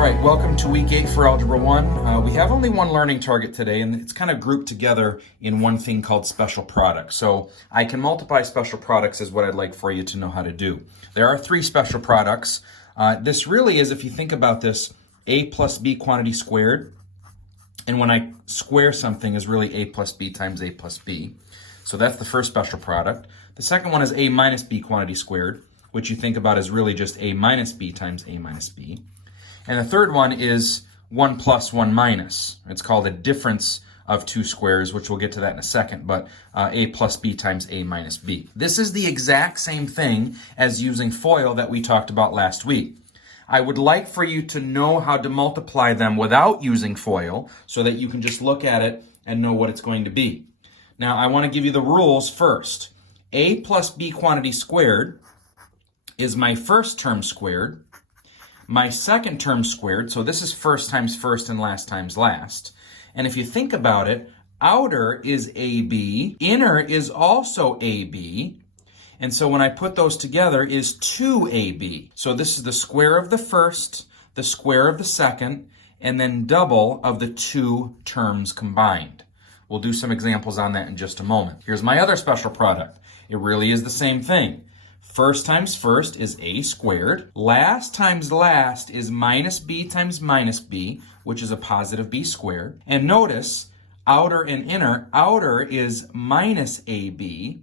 All right, welcome to week 8 for Algebra 1. We have only one learning target today, and it's kind of grouped together in one thing called special products. So I can multiply special products is what I'd like for you to know how to do. There are 3 special products. This really is, if you think about this, a plus b quantity squared. And when I square something is really a plus b times a plus b. So that's the first special product. The second one is a minus b quantity squared, which you think about as really just a minus b times a minus b. And the third one is 1 plus 1 minus. It's called a difference of 2 squares, which we'll get to that in a second, but a plus b times a minus b. This is the exact same thing as using FOIL that we talked about last week. I would like for you to know how to multiply them without using FOIL so that you can just look at it and know what it's going to be. Now, I want to give you the rules first. A plus b quantity squared is my first term squared, my second term squared, so this is first times first and last times last. And if you think about it, outer is AB, inner is also AB, and so when I put those together is 2AB. So this is the square of the first, the square of the second, and then double of the 2 terms combined. We'll do some examples on that in just a moment. Here's my other special product. It really is the same thing. First times first is a squared. Last times last is minus b times minus b, which is a positive b squared. And notice, outer and inner, outer is minus ab.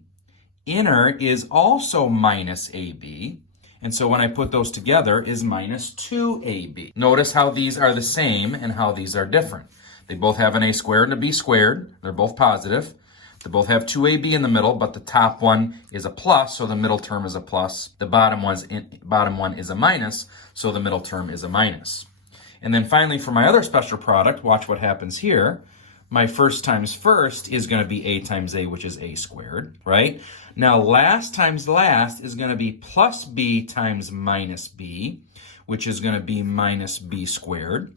Inner is also minus ab. And so when I put those together is minus 2ab. Notice how these are the same and how these are different. They both have an a squared and a b squared. They're both positive. They both have 2ab in the middle, but the top one is a plus, so the middle term is a plus. The bottom one is a minus, so the middle term is a minus. And then finally, for my other special product, watch what happens here. My first times first is going to be a times a, which is a squared, right? Now, last times last is going to be plus b times minus b, which is going to be minus b squared.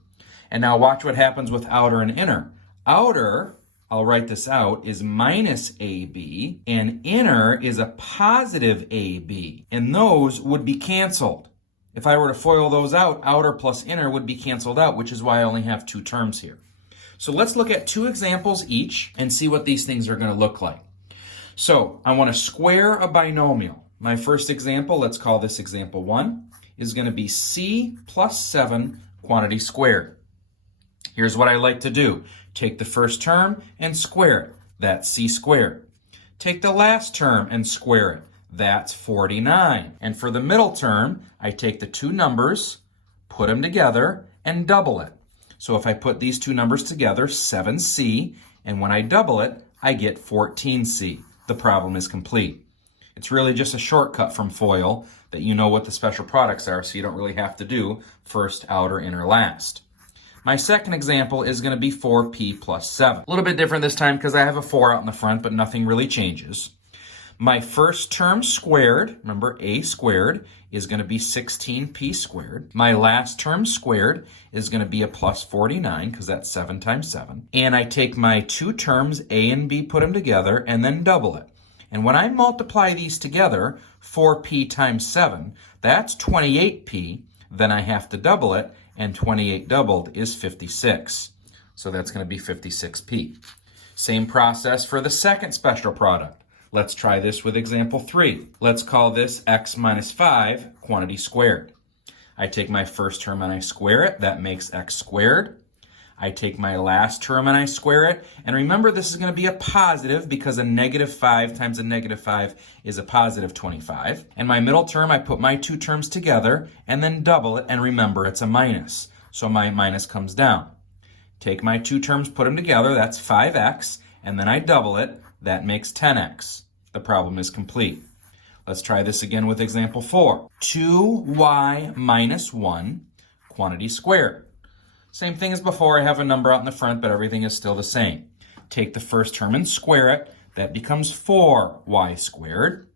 And now watch what happens with outer and inner. Outer, I'll write this out, is minus AB, and inner is a positive AB, and those would be canceled. If I were to FOIL those out, outer plus inner would be canceled out, which is why I only have 2 terms here. So let's look at 2 examples each and see what these things are going to look like. So I want to square a binomial. My first example, let's call this example 1, is going to be c plus 7 quantity squared. Here's what I like to do. Take the first term and square it. That's c squared. Take the last term and square it. That's 49. And for the middle term, I take the 2 numbers, put them together, and double it. So if I put these 2 numbers together, 7c, and when I double it, I get 14c. The problem is complete. It's really just a shortcut from FOIL that you know what the special products are, so you don't really have to do first, outer, inner, last. My second example is going to be 4p plus 7. A little bit different this time because I have a 4 out in the front, but nothing really changes. My first term squared, remember a squared, is going to be 16p squared. My last term squared is going to be a plus 49 because that's 7 times 7. And I take my 2 terms, a and b, put them together, and then double it. And when I multiply these together, 4p times 7, that's 28p. Then I have to double it, and 28 doubled is 56. So that's going to be 56p. Same process for the second special product. Let's try this with example 3. Let's call this x minus 5 quantity squared. I take my first term and I square it. That makes x squared. I take my last term and I square it. And remember, this is going to be a positive because a negative 5 times a negative 5 is a positive 25. And my middle term, I put my 2 terms together and then double it. And remember, it's a minus. So my minus comes down. Take my 2 terms, put them together. That's 5x. And then I double it. That makes 10x. The problem is complete. Let's try this again with example 4. 2y minus 1 quantity squared. Same thing as before, I have a number out in the front, but everything is still the same. Take the first term and square it. That becomes 4y squared.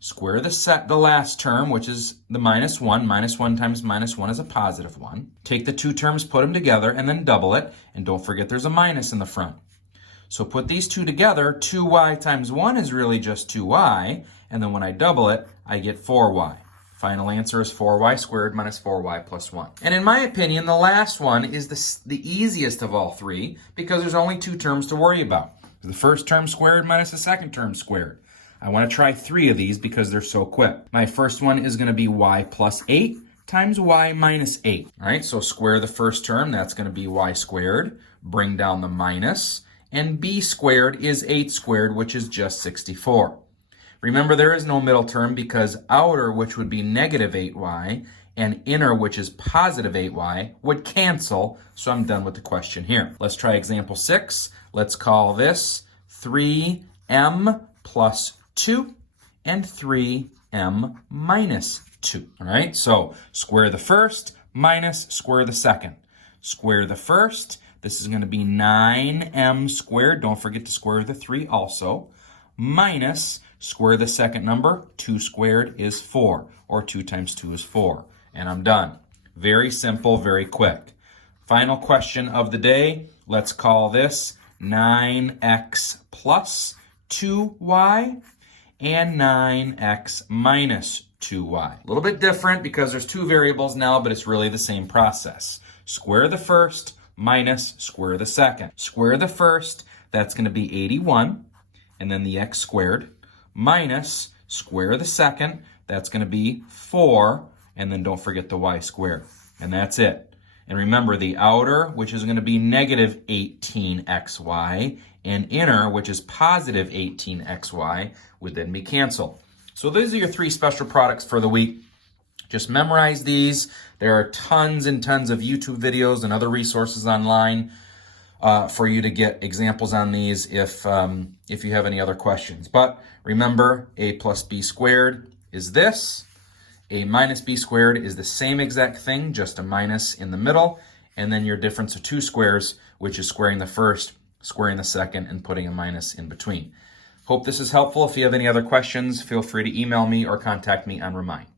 Square the last term, which is the minus 1. Minus 1 times minus 1 is a positive 1. Take the 2 terms, put them together, and then double it. And don't forget there's a minus in the front. So put these 2 together. 2y times 1 is really just 2y. And then when I double it, I get 4y. Final answer is 4y squared minus 4y plus 1. And in my opinion, the last one is the easiest of all three because there's only two terms to worry about. The first term squared minus the second term squared. I want to try three of these because they're so quick. My first one is going to be y plus 8 times y minus 8. All right, so square the first term. That's going to be y squared. Bring down the minus. And b squared is 8 squared, which is just 64. Remember, there is no middle term because outer, which would be negative 8y, and inner, which is positive 8y, would cancel, so I'm done with the question here. Let's try example 6. Let's call this 3m plus 2 and 3m minus 2. All right, so square the first minus square the second. Square the first, this is going to be 9m squared. Don't forget to square the 3 also. Minus square the second number. 2 squared is 4, or 2 times 2 is 4. And I'm done. Very simple, very quick. Final question of the day. Let's call this 9x plus 2y and 9x minus 2y. A little bit different because there's two variables now, but it's really the same process. Square the first minus square the second. Square the first, that's going to be 81, and then the x squared, minus square the second, that's going to be 4, and then don't forget the y squared. And that's it. And remember, the outer, which is going to be negative 18xy, and inner, which is positive 18xy, would then be canceled. So these are your three special products for the week. Just memorize these. There are tons and tons of YouTube videos and other resources online for you to get examples on these if you have any other questions. But remember, a plus b squared is this. A minus b squared is the same exact thing, just a minus in the middle. And then your difference of two squares, which is squaring the first, squaring the second, and putting a minus in between. Hope this is helpful. If you have any other questions, feel free to email me or contact me on Remind.